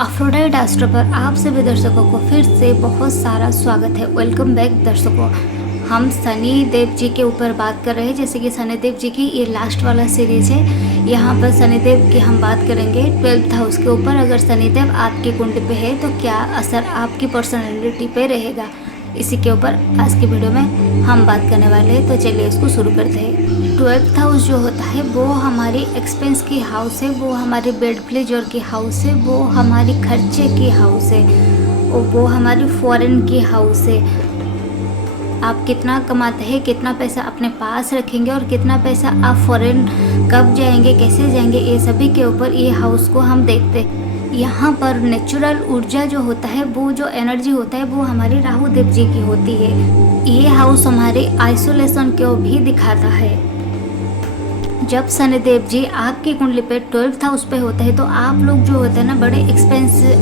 Aphrodite astro पर आप सभी दर्शकों को फिर से बहुत सारा स्वागत है। वेलकम बैक दर्शकों। हम शनि देव जी के ऊपर बात कर रहे हैं। जैसे कि शनि देव जी की ये लास्ट वाला सीरीज है। यहाँ पर शनि देव की हम बात करेंगे 12th हाउस के ऊपर। अगर शनि देव आपकी कुंडली पे है तो क्या असर आपकी पर्सनैलिटी पे रहेगा, इसी के ऊपर आज की वीडियो में हम बात करने वाले हैं। तो चलिए इसको शुरू करते हैं। 12th हाउस जो होता है वो हमारी एक्सपेंस की हाउस है, वो हमारी बेड प्लेजर की हाउस है, वो हमारी खर्चे की हाउस है, और वो हमारी फॉरेन की हाउस है। आप कितना कमाते हैं, कितना पैसा अपने पास रखेंगे और कितना पैसा आप फॉरेन कब जाएंगे, कैसे जाएंगे, ये सभी के ऊपर ये हाउस को हम देखते हैं। यहाँ पर नेचुरल ऊर्जा जो होता है, वो जो एनर्जी होता है, वो हमारी राहु देव जी की होती है। ये हाउस हमारे आइसोलेशन को भी दिखाता है। जब शनिदेव जी आपकी कुंडली पे 12th हाउस पे होते हैं तो आप लोग जो होते हैं ना, बड़े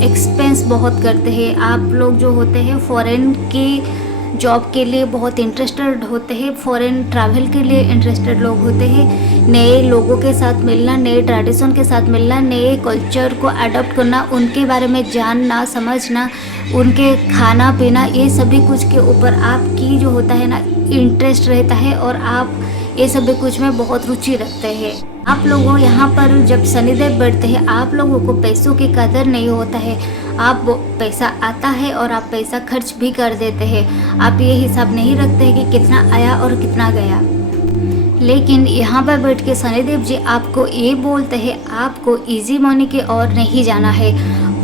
एक्सपेंस बहुत करते हैं। आप लोग जो होते हैं फॉरेन की जॉब के लिए बहुत इंटरेस्टेड होते हैं, फॉरेन ट्रैवल के लिए इंटरेस्टेड लोग होते हैं। नए लोगों के साथ मिलना, नए ट्रेडिशन के साथ मिलना, नए कल्चर को अडॉप्ट करना, उनके बारे में जानना, समझना, उनके खाना पीना, ये सभी कुछ के ऊपर आपकी जो होता है ना इंटरेस्ट रहता है, और आप ये सभी कुछ में बहुत रुचि रखते हैं। आप लोगों यहाँ पर जब शनिदेव बैठते हैं, आप लोगों को पैसों की कदर नहीं होता है। आप पैसा आता है और आप पैसा खर्च भी कर देते हैं। आप ये हिसाब नहीं रखते हैं कि कितना आया और कितना गया। लेकिन यहाँ पर बैठ के शनिदेव जी आपको ये बोलते हैं, आपको इजी मनी की ओर नहीं जाना है।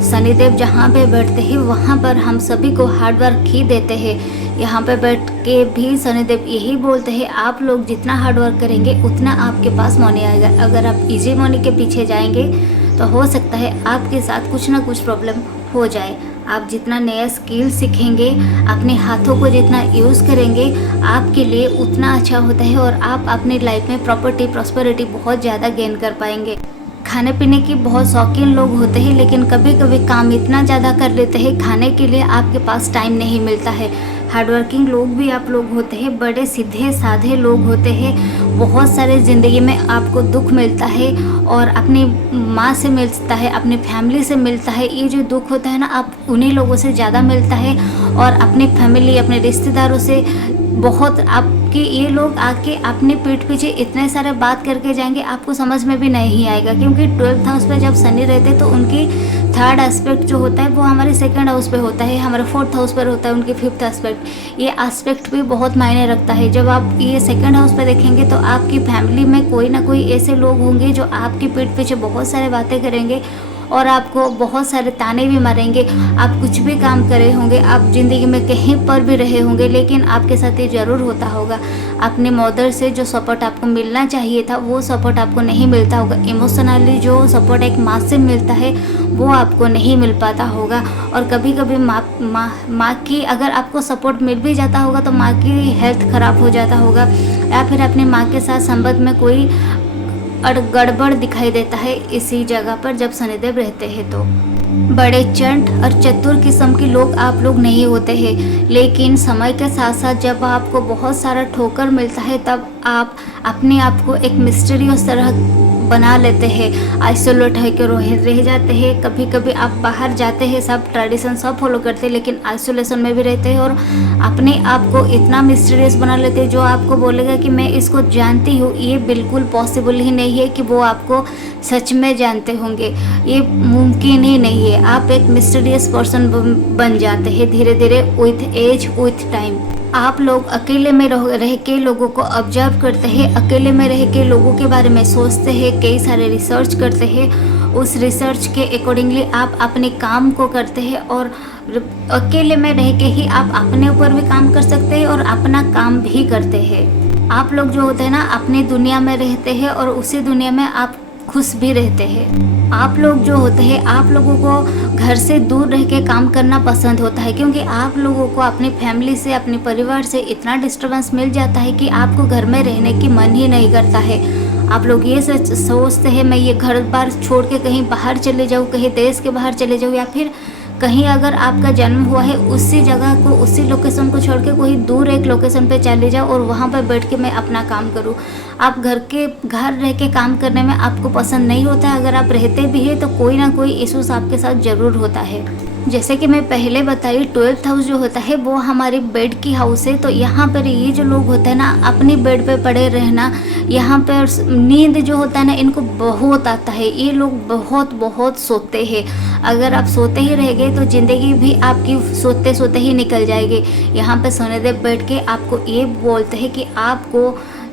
शनिदेव जहाँ पे बैठते हैं वहाँ पर हम सभी को हार्डवर्क ही देते हैं। यहाँ पे बैठ के भी शनिदेव यही बोलते हैं, आप लोग जितना हार्डवर्क करेंगे उतना आपके पास मनी आएगा। अगर आप इजी मनी के पीछे जाएंगे तो हो सकता है आपके साथ कुछ ना कुछ प्रॉब्लम हो जाए। आप जितना नया स्किल सीखेंगे, अपने हाथों को जितना यूज़ करेंगे, आपके लिए उतना अच्छा होता है, और आप अपनी लाइफ में प्रॉस्पेरिटी बहुत ज़्यादा गेन कर पाएंगे। खाने पीने की बहुत शौकीन लोग होते हैं, लेकिन कभी कभी काम इतना ज़्यादा कर लेते हैं, खाने के लिए आपके पास टाइम नहीं मिलता है। हार्डवर्किंग लोग भी आप लोग होते हैं, बड़े सीधे साधे लोग होते हैं। बहुत सारे ज़िंदगी में आपको दुख मिलता है, और अपनी माँ से मिलता है, अपनी फैमिली से मिलता है। ये जो दुख होता है ना, आप उन्हीं लोगों से ज़्यादा मिलता है, और अपनी फैमिली, अपने रिश्तेदारों से बहुत आपके ये लोग आके अपने पीठ पीछे इतने सारे बात करके जाएंगे, आपको समझ में भी नहीं आएगा। क्योंकि 12th हाउस पे जब शनि रहते तो उनकी 3rd एस्पेक्ट जो होता है वो हमारे 2nd हाउस पे होता है, हमारे 4th हाउस पर होता है उनकी 5th एस्पेक्ट। ये एस्पेक्ट भी बहुत मायने रखता है। जब आप ये 2nd हाउस पे देखेंगे तो आपकी फैमिली में कोई ना कोई ऐसे लोग होंगे जो आपकी पीठ पीछे बहुत सारे बातें करेंगे और आपको बहुत सारे ताने भी मारेंगे। आप कुछ भी काम करे होंगे, आप ज़िंदगी में कहीं पर भी रहे होंगे, लेकिन आपके साथ ये ज़रूर होता होगा, अपने मदर से जो सपोर्ट आपको मिलना चाहिए था वो सपोर्ट आपको नहीं मिलता होगा। इमोशनली जो सपोर्ट एक माँ से मिलता है वो आपको नहीं मिल पाता होगा। और कभी कभी माँ की अगर आपको सपोर्ट मिल भी जाता होगा तो माँ की हेल्थ ख़राब हो जाता होगा, या फिर अपनी माँ के साथ संबंध में कोई गड़बड़ दिखाई देता है इसी जगह पर जब शनिदेव रहते हैं। तो बड़े चंट और चतुर किस्म के लोग आप लोग नहीं होते हैं, लेकिन समय के साथ साथ जब आपको बहुत सारा ठोकर मिलता है तब आप अपने आप को एक मिस्टीरियस तरह बना लेते हैं, आइसोलेट होकर रह जाते हैं। कभी कभी आप बाहर जाते हैं, सब ट्रेडिशन सब फॉलो करते हैं, लेकिन आइसोलेशन में भी रहते हैं और अपने आप को इतना मिस्टीरियस बना लेते हैं जो आपको बोलेगा कि मैं इसको जानती हूँ। ये बिल्कुल पॉसिबल ही नहीं है कि वो आपको सच में जानते होंगे, ये मुमकिन ही नहीं है। आप एक मिस्टीरियस पर्सन बन जाते हैं धीरे धीरे, विथ एज, विथ टाइम। आप लोग अकेले में रह के लोगों को ऑब्जर्व करते हैं, अकेले में रह के लोगों के बारे में सोचते हैं, कई सारे रिसर्च करते हैं। उस रिसर्च के अकॉर्डिंगली आप अपने काम को करते हैं, और अकेले में रह के ही आप अपने ऊपर भी काम कर सकते हैं और अपना काम भी करते हैं। आप लोग जो होते हैं ना, अपनी दुनिया में रहते हैं और उसी दुनिया में आप खुश भी रहते हैं। आप लोग जो होते हैं, आप लोगों को घर से दूर रह के काम करना पसंद होता है, क्योंकि आप लोगों को अपनी फैमिली से, अपने परिवार से इतना डिस्टर्बेंस मिल जाता है कि आपको घर में रहने की मन ही नहीं करता है। आप लोग ये सोचते हैं मैं ये घर बार छोड़ के कहीं बाहर चले जाऊँ, कहीं देश के बाहर चले जाऊँ, या फिर कहीं अगर आपका जन्म हुआ है उसी जगह को, उसी लोकेशन को छोड़ के कोई दूर एक लोकेशन पे चले जाओ और वहाँ पर बैठ के मैं अपना काम करूँ। आप घर रह के काम करने में आपको पसंद नहीं होता है, अगर आप रहते भी हैं तो कोई ना कोई इश्यूज आपके साथ ज़रूर होता है। जैसे कि मैं पहले बताई 12th हाउस जो होता है वो हमारी बेड की हाउस है। तो यहाँ पर ये जो लोग होते हैं ना, अपनी बेड पे पड़े रहना, यहाँ पर नींद जो होता है ना, इनको बहुत आता है। ये लोग बहुत बहुत सोते हैं। अगर आप सोते ही रह गए तो ज़िंदगी भी आपकी सोते सोते ही निकल जाएगी। यहाँ पे शनिदेव बैठ के आपको ये बोलते हैं कि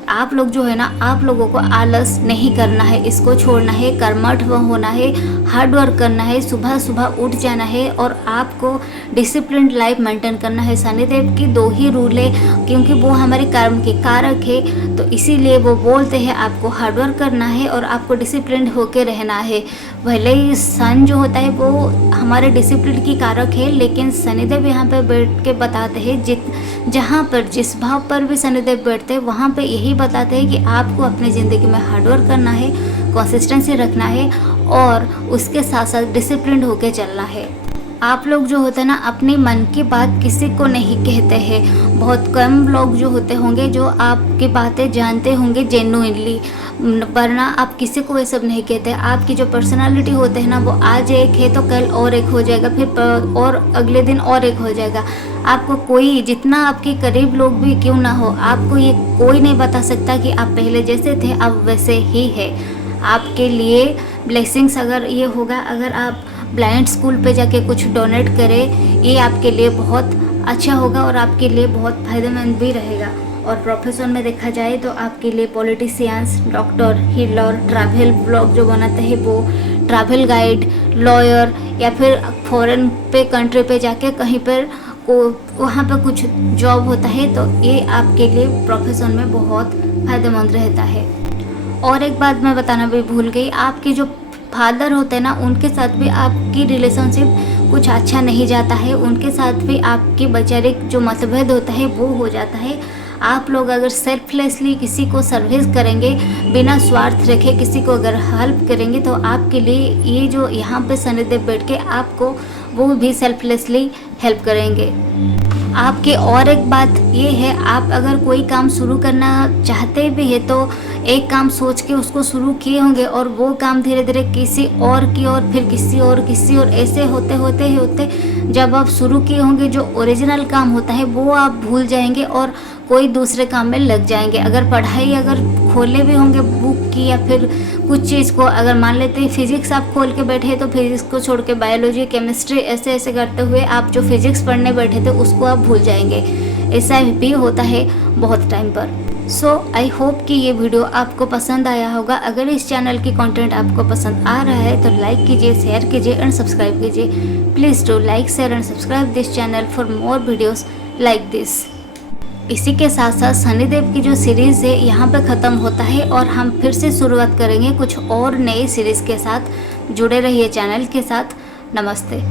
आप लोग जो है ना, आप लोगों को आलस नहीं करना है, इसको छोड़ना है, कर्मठ होना है, हार्ड वर्क करना है, सुबह सुबह उठ जाना है और आपको डिसिप्लिन लाइफ मेंटेन करना है। शनिदेव की 2 ही रूल है, क्योंकि वो हमारे कर्म के कारक है, तो इसीलिए वो बोलते हैं आपको हार्ड वर्क करना है और आपको डिसिप्लिन होके रहना है। भले ही सन जो होता है वो हमारे डिसिप्लिन की कारक है, लेकिन शनिदेव यहाँ पर बैठ के बताते हैं, जहाँ पर जिस भाव पर भी शनिदेव बैठते हैं वहाँ पे यही बताते हैं कि आपको अपनी ज़िंदगी में हार्डवर्क करना है, कंसिस्टेंसी रखना है और उसके साथ साथ डिसिप्लिन होके चलना है। आप लोग जो होते हैं ना, अपने मन की बात किसी को नहीं कहते हैं। बहुत कम लोग जो होते होंगे जो आपकी बातें जानते होंगे जेन्युइनली, वरना आप किसी को ये सब नहीं कहते। आपकी जो पर्सनालिटी होते हैं ना, वो आज एक है तो कल और एक हो जाएगा, फिर और अगले दिन और एक हो जाएगा। आपको कोई, जितना आपके करीब लोग भी क्यों ना हो, आपको ये कोई नहीं बता सकता कि आप पहले जैसे थे अब वैसे ही है। आपके लिए ब्लेसिंग्स अगर ये होगा, अगर आप ब्लाइंड स्कूल पे जाके कुछ डोनेट करें, ये आपके लिए बहुत अच्छा होगा और आपके लिए बहुत फ़ायदेमंद भी रहेगा। और प्रोफेशन में देखा जाए तो आपके लिए politicians, doctor, healer, travel blog जो बनाते हैं वो, ट्रैवल गाइड, लॉयर, या फिर फॉरेन पे कंट्री पे जाके कहीं पर वहाँ पर कुछ जॉब होता है, तो ये आपके लिए प्रोफेशन में बहुत फ़ायदेमंद रहता है। और एक बात मैं बताना भी भूल गई, आपके जो फादर होते हैं ना, उनके साथ भी आपकी रिलेशनशिप कुछ अच्छा नहीं जाता है। उनके साथ भी आपकी वैचारिक जो मतभेद होता है वो हो जाता है। आप लोग अगर सेल्फलेसली किसी को सर्विस करेंगे, बिना स्वार्थ रखे किसी को अगर हेल्प करेंगे, तो आपके लिए ये जो यहाँ पे शनिदेव बैठ के आपको वो भी सेल्फलेसली हेल्प करेंगे। आपके और एक बात ये है, आप अगर कोई काम शुरू करना चाहते भी है तो एक काम सोच के उसको शुरू किए होंगे और वो काम धीरे धीरे किसी और की और फिर किसी और ऐसे होते होते जब आप शुरू किए होंगे, जो ओरिजिनल काम होता है वो आप भूल जाएंगे और कोई दूसरे काम में लग जाएंगे। अगर पढ़ाई अगर खोले भी होंगे बुक की या फिर कुछ चीज़ को, अगर मान लेते हैं फिजिक्स आप खोल के बैठे हैं तो फिजिक्स को छोड़ के बायोलॉजी, केमिस्ट्री ऐसे करते हुए आप जो फिजिक्स पढ़ने बैठे थे उसको आप भूल जाएंगे। ऐसा भी होता है बहुत टाइम पर। सो आई होप कि ये वीडियो आपको पसंद आया होगा। अगर इस चैनल की कंटेंट आपको पसंद आ रहा है तो लाइक कीजिए, शेयर कीजिए एंड सब्सक्राइब कीजिए। Please do like, share and subscribe this channel for more videos like this. इसी के साथ साथ शनिदेव की जो सीरीज़ है यहाँ पे ख़त्म होता है और हम फिर से शुरुआत करेंगे कुछ और नए सीरीज़ के साथ। जुड़े रहिए चैनल के साथ। नमस्ते।